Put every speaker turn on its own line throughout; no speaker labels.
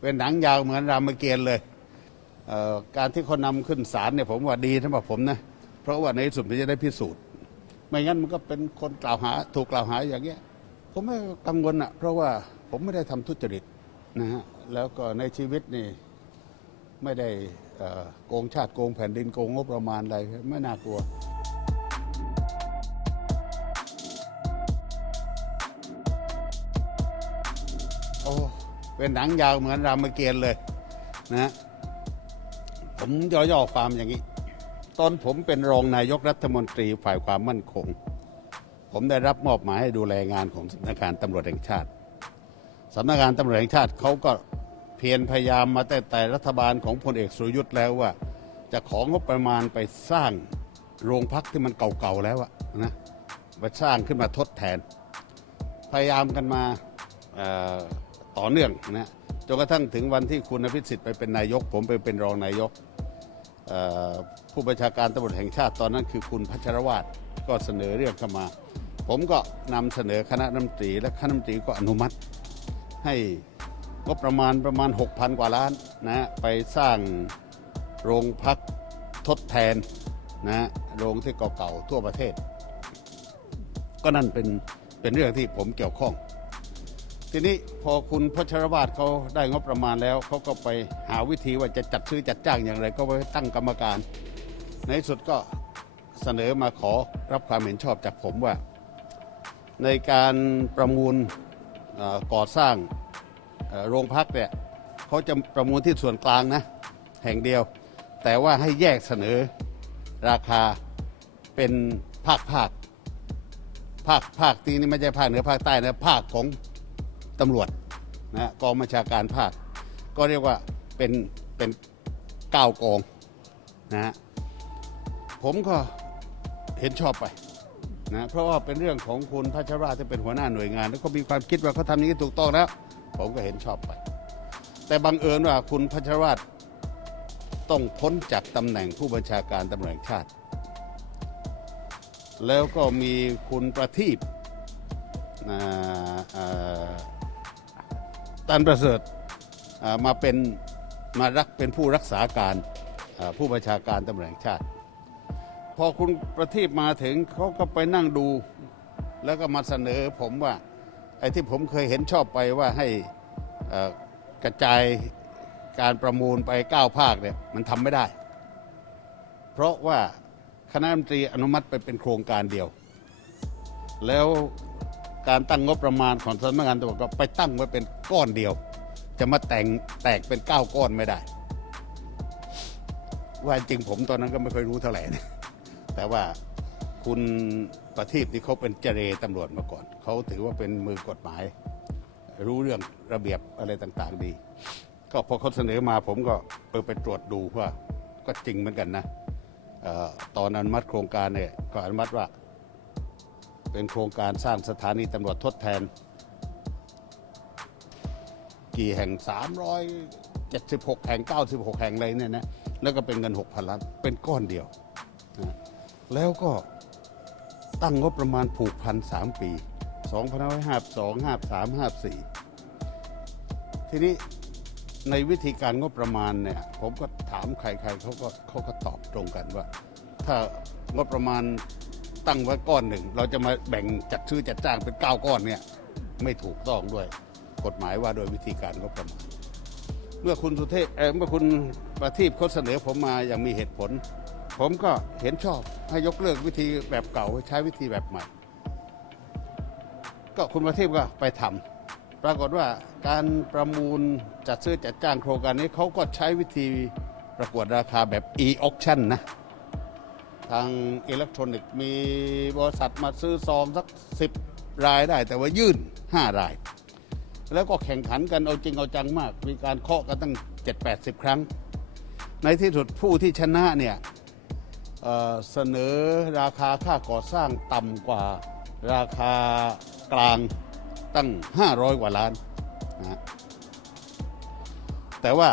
เป็นหนังยาวเหมือนรามเกียรติ์เลยเการที่เขานำขึ้นศาลเนี่ยผมว่าดีสำหรับผมนะเพราะว่าในที่สุดมันจะได้พิสูจน์ ไม่งั้นมันก็เป็นคนกล่าวหาถูกกล่าวหาอย่างเงี้ยผมไม่กังวลอะเพราะว่าผมไม่ได้ทำทุจริตนะฮะแล้วก็ในชีวิตนี่ไม่ได้โกงชาติโกงแผ่นดินโกงงบประมาณอะไรไม่น่ากลัว เป็นหนังยาวเหมือนรามเกียรติ์เลยนะผมย่อๆความอย่างนี้ ตอนผมเป็นรองนายกรัฐมนตรีฝ่ายความมั่นคง ผมได้รับมอบหมายให้ดูแลงานของสำนักงานตำรวจแห่งชาติสำนักงานตำรวจแห่งชาติเขาก็เพียรพยายามมาแต่แต่รัฐบาลของพลเอกสุรยุทธ์แล้วว่า จะของงบประมาณไปสร้างโรงพักที่มันเก่าๆแล้วนะไปสร้างขึ้นมาทดแทน พยายามกันมาอ่อ ต่อเนื่องนะจนกระทั่งถึงวันที่คุณอภิสิทธิ์ไปเป็นนายก ผมไปเป็นรองนายกผู้บัญชาการตำรวจแห่งชาติตอนนั้นคือคุณพัชรวาทก็เสนอเรื่องเข้ามา ผมก็นำเสนอคณะรัฐมนตรีและคณะรัฐมนตรีก็อนุมัติ ให้งบประมาณประมาณ 6,000 กว่าล้านนะไปสร้างโรงพักทดแทนนะโรงที่เก่าๆทั่วประเทศ ก็นั่นเป็นเป็นเรื่องที่ผมเกี่ยวข้อง ทีนี้พอคุณพัชรวาทเขาได้งบประมาณแล้วเขาก็ไปหาวิธีว่าจะจัดซื้อจัดจ้างอย่างไร ก็ไปตั้งกรรมการ ในสุดก็เสนอมาขอรับความเห็นชอบจากผมว่า ในการประมูลก่อสร้างโรงพักเนี่ยเขาจะประมูลที่ส่วนกลางนะแห่งเดียว แต่ว่าให้แยกเสนอราคาเป็นภาคภาคภาคภาคที่นี่ไม่ใช่ภาคเหนือภาคใต้นะภาคของ ตำรวจนะกองบัญชาการภาค ก็เรียกว่าเป็นเป็นก้าวกองนะฮะผมก็เห็นชอบไปนะเพราะว่าเป็นเรื่องของคุณพัชราที่เป็นหัวหน้าหน่วยงาน แล้วก็มีความคิดว่าเขาทำานี้ถูกต้องแล้ว ผมก็เห็นชอบไป แต่บังเอิญว่าคุณพัชราชต้องพ้นจากตำแหน่งผู้บัญชาการตำรวจแห่งชาติ แล้วก็มีคุณประทีปอ่าอ่า ตันประเสริฐมาเป็นมารักเป็นผู้รักษาการผู้บัญชาการตำรวจแห่งชาติ พอคุณประทีปมาถึงเขาก็ไปนั่งดู แล้วก็มาเสนอผมว่าไอ้ที่ผมเคยเห็นชอบไปว่าให้กระจายการประมูลไปเก้าภาคเนี่ยมันทำไม่ได้ เพราะว่าคณะมนตรีอนุมัติไปเป็นโครงการเดียว แล้ว การตั้งงบประมาณของสำนักงานตำรวจก็ไปตั้งไว้เป็นก้อนเดียว จะมาแต่งแตกเป็นเก้าก้อนไม่ได้ ว่าจริงผมตอนนั้นก็ไม่ค่อยรู้เท่าไหร่นะแต่ว่าคุณประทีปที่เขาเป็นเจเรตำรวจมาก่อน เขาถือว่าเป็นมือกฎหมาย รู้เรื่องระเบียบอะไรต่างๆดี ก็พอเขาเสนอมาผมก็เออไปตรวจดูว่าก็จริงเหมือนกันนะออตอนอนุมัติโครงการเนี่ยก็อนุมัติว่า เป็นโครงการสร้างสถานีตำรวจทดแทน กี่แห่ง 376 แห่ง 96 แห่งอะไรเนี่ยนะแล้วก็เป็นเงิน 6,000ล้านเป็นก้อนเดียวนะแล้วก็ตั้งงบประมาณผูกพัน 3 ปี2552 53 54 ทีนี้ในวิธีการงบประมาณเนี่ยผมก็ถามใครๆเขาก็เขาก็ตอบตรงกันว่า ถ้างบประมาณ ตั้งไว้ก้อนหนึ่ง เราจะมาแบ่งจัดซื้อจัดจ้างเป็นเก้าก้อนเนี่ยไม่ถูกต้องด้วย กฎหมายว่าโดยวิธีการงบประมาณเมื่อคุณสุเทพเออเมื่อคุณประทีปเขาเสนอผมมาอย่างมีเหตุผล ผมก็เห็นชอบให้ยกเลิกวิธีแบบเก่าใช้วิธีแบบใหม่ ก็คุณประทีปก็ไปทำปรากฏว่าการประมูลจัดซื้อจัดจ้างโครงการนี้เขาก็ใช้วิธีประกวดราคาแบบ e-auction นะ ทางอิเล็กทรอนิกส์มีบริษัทมาซื้อซองสักสิบรายได้ แต่ว่ายื่น 5 ราย แล้วก็แข่งขันกันเอาจริงเอาจังมาก มีการเคาะกันตั้ง 7-80 ครั้ง ในที่สุดผู้ที่ชนะเนี่ยเเสนอราคาค่าก่อสร้างต่ำกว่าราคากลางตั้ง 500 กว่าล้านนะแต่ว่า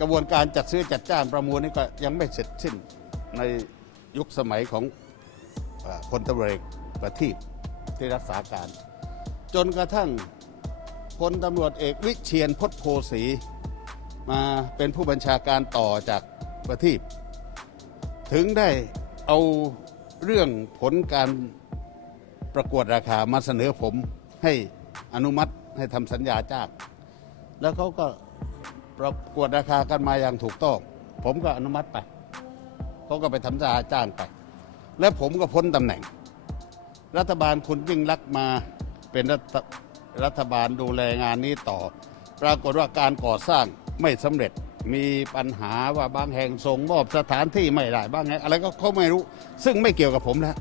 กระบวนการจัดซื้อจัดจ้างประมูลนี่ก็ยังไม่เสร็จสิ้นใน ยุคสมัยของพลตำรวจประทีปที่รักษาการ จนกระทั่งพลตำรวจเอกวิเชียนพจน์โพสีมาเป็นผู้บัญชาการต่อจากประทีปถึงได้เอาเรื่องผลการประกวดราคามาเสนอผมให้อนุมัติให้ทำสัญญาจ้างแล้วเขาก็ประกวดราคากันมาอย่างถูกต้อง ผมก็อนุมัติไป เขาก็ไปทำสัญญาจ้างไป และผมก็พ้นตำแหน่ง รัฐบาลคุณยิ่งรักษ์มาเป็นรัฐรัฐบาลดูแลงานนี้ต่อ ปรากฏว่าการก่อสร้างไม่สำเร็จมีปัญหาว่าบางแห่งส่งมอบสถานที่ไม่ได้บางแห่งอะไรก็เขาไม่รู้ ซึ่งไม่เกี่ยวกับผมแล้ว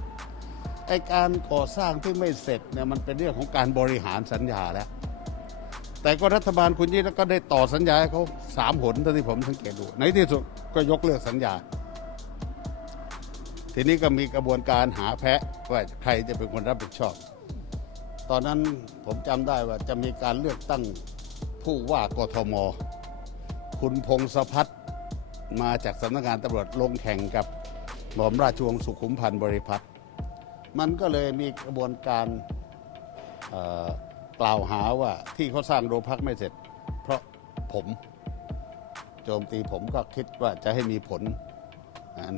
ไอการก่อสร้างที่ไม่เสร็จเนี่ยมันเป็นเรื่องของการบริหารสัญญาแล้ว แต่ก็รัฐบาลคุณยิ่งรักษ์ก็ได้ต่อสัญญาเขาสามหนเท่าที่ผมสังเกตดู ในที่สุดก็ยกเลิกสัญญา ทีนี้ก็มีกระบวนการหาแพะว่าใครจะเป็นคนรับผิดชอบ ตอนนั้นผมจำได้ว่าจะมีการเลือกตั้งผู้ว่ากทม คุณพงศพัฒน์มาจากสำนักงานตำรวจลงแข่งกับหม่อมราชวงศ์สุขุมพันธ์บริพัตรมันก็เลยมีกระบวนการเอ่อกล่าวหาว่าที่เขาสร้างโรงพักไม่เสร็จ เพราะผม โจมตีผมก็คิดว่าจะให้มีผล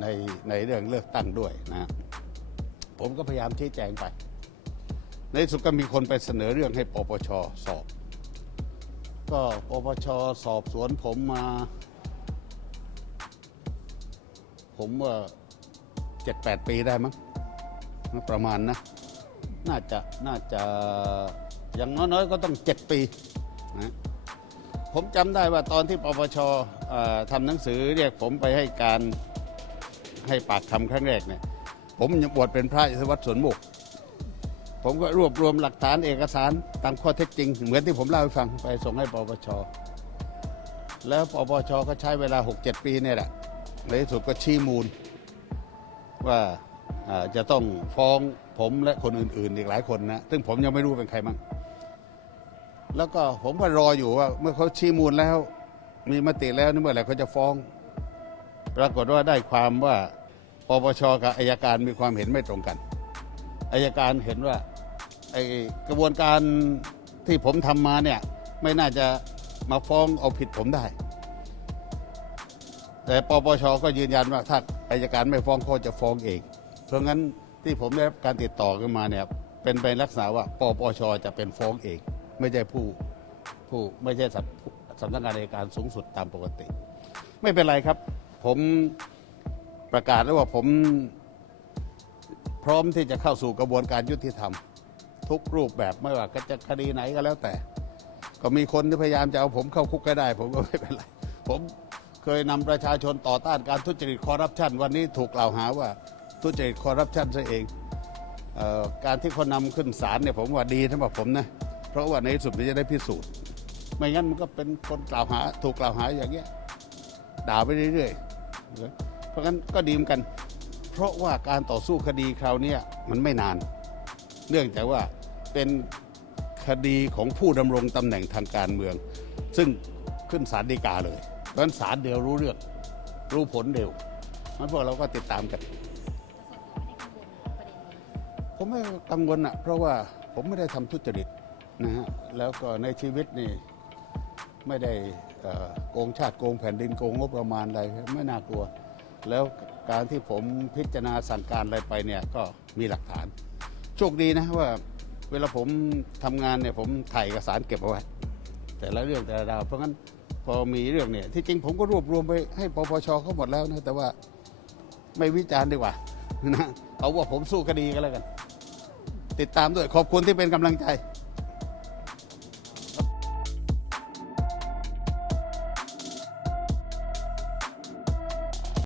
ในในเรื่องเลือกตั้งด้วยนะผมก็พยายามชี้แจงไป ในสุดก็มีคนไปเสนอเรื่องให้ปปชสอบ ก็ปปชสอบสวนผมมา ผมว่าเจ็ดแปดปีได้มั้งประมาณนะ น่าจะน่าจะอย่างน้อยๆก็ต้องเจ็ดปีนะผมจำได้ว่าตอนที่ปปชทำหนังสือเรียกผมไปให้การ ให้ปากคำครั้งแรกเนี่ยผมยังบวชเป็นพระอยู่ที่วัดสวนมุกผมก็รวบรวมหลักฐานเอกสารตามข้อเท็จจริง เหมือนที่ผมเล่าให้ฟังไปส่งให้ปปช แล้วปปชก็ใช้เวลา 6-7 ปีเนี่ยแหละในที่สุดก็ชี้มูลว่าอ่าจะต้องฟ้องผมและคนอื่น ๆ อีกหลายคนนะซึ่งผมยังไม่รู้เป็นใครมั่งแล้วก็ผมก็รออยู่ว่า เมื่อเขาชี้มูลแล้ว มีมติแล้วนี่เมื่อไหร่เขาจะฟ้อง ปรากฏว่าได้ความว่า ปปชกับอายการมีความเห็นไม่ตรงกันอายการเห็นว่าไอกระบวนการที่ผมทำมาเนี่ยไม่น่าจะมาฟ้องเอาผิดผมได้ แต่ปปชก็ยืนยันว่าถ้าอายการไม่ฟ้องเขาจะฟ้องเอง เพราะงั้นที่ผมได้รับการติดต่อกันมาเนี่ยเป็นไปลักษณะว่าปปชจะเป็นฟ้องเอง ไม่ใช่ผู้ผู้ไม่ใช่สำสำนักงานอัยการสูงสุดตามปกติ ไม่เป็นไรครับ ผม ประกาศแล้วว่าผมพร้อมที่จะเข้าสู่กระบวนการยุติธรรม ทุกรูปแบบไม่ว่าจะคดีไหนก็แล้วแต่ ก็มีคนที่พยายามจะเอาผมเข้าคุกก็ได้ ผมก็ไม่เป็นไร ผมเคยนำประชาชนต่อต้านการทุจริตคอร์รัปชันวันนี้ถูกกล่าวหาว่าทุจริตคอร์รัปชันซะเองเออการที่คนนำขึ้นศาลเนี่ยผมว่าดีสำหรับผมนะเพราะว่าในที่สุดมันจะได้พิสูจน์ ไม่งั้นมันก็เป็นคนกล่าวหา ถูกกล่าวหาอย่างเงี้ยด่าไปเรื่อยๆ ราะงั้นก็ดีเหมือนกัน เพราะว่าการต่อสู้คดีคราวนี้มันไม่นาน เนื่องจากว่าเป็นคดีของผู้ดำรงตำแหน่งทางการเมือง ซึ่งขึ้นศาลฎีกาเลย เพราะฉะนั้นศาลเดียวรู้เรื่องรู้ผลเร็วมันพวกเราก็ติดตามกัน ผมไม่กังวลอะเพราะว่าผมไม่ได้ทำทุจริตนะฮะแล้วก็ในชีวิตนี่ไม่ได้โกงชาติโกงแผ่นดินโกงงบประมาณอะไรไม่น่ากลัว แล้วการที่ผมพิจารณาสั่งการอะไรไปเนี่ยก็มีหลักฐาน โชคดีนะว่าเวลาผมทำงานเนี่ยผมถ่ายเอกสารเก็บเอาไว้ แต่ละเรื่องแต่ละราวเพราะงั้นพอมีเรื่องเนี่ยที่จริงผมก็รวบรวมไปให้ปปชเขาหมดแล้วนะแต่ว่าไม่วิจารณ์ดีกว่านะเอาว่าผมสู้คดีกันแล้วกัน ติดตามด้วยขอบคุณที่เป็นกำลังใจ